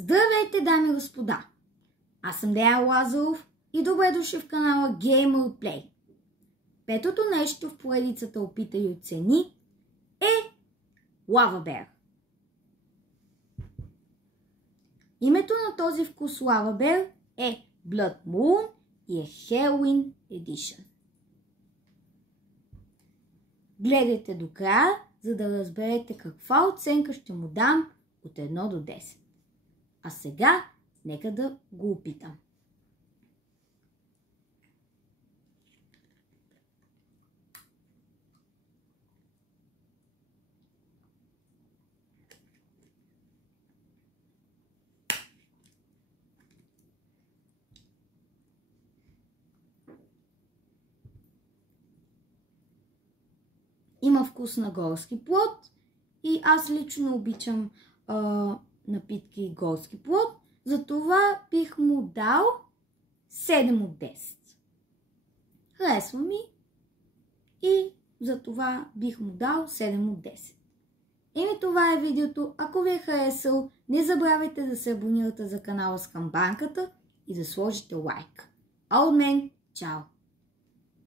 Здравейте, дами и господа! Аз съм Деян Лазаров и добре дошли в канала Gamer Play. Петото нещо в поредицата Опитай и оцени е Лава Бер. Името на този вкус Лава Бер е Blood Moon и е Halloween Edition. Гледайте до края, за да разберете каква оценка ще му дам от 1 до 10. А сега нека да го опитам. Има вкус на горски плод и аз лично обичам напитки горски плод, затова бих му дал 7 от 10. Харесва ми и затова бих му дал 7 от 10. Еми това е видеото. Ако ви е харесал, не забравяйте да се абонирате за канала с камбанката и да сложите лайк. А от мен, чао!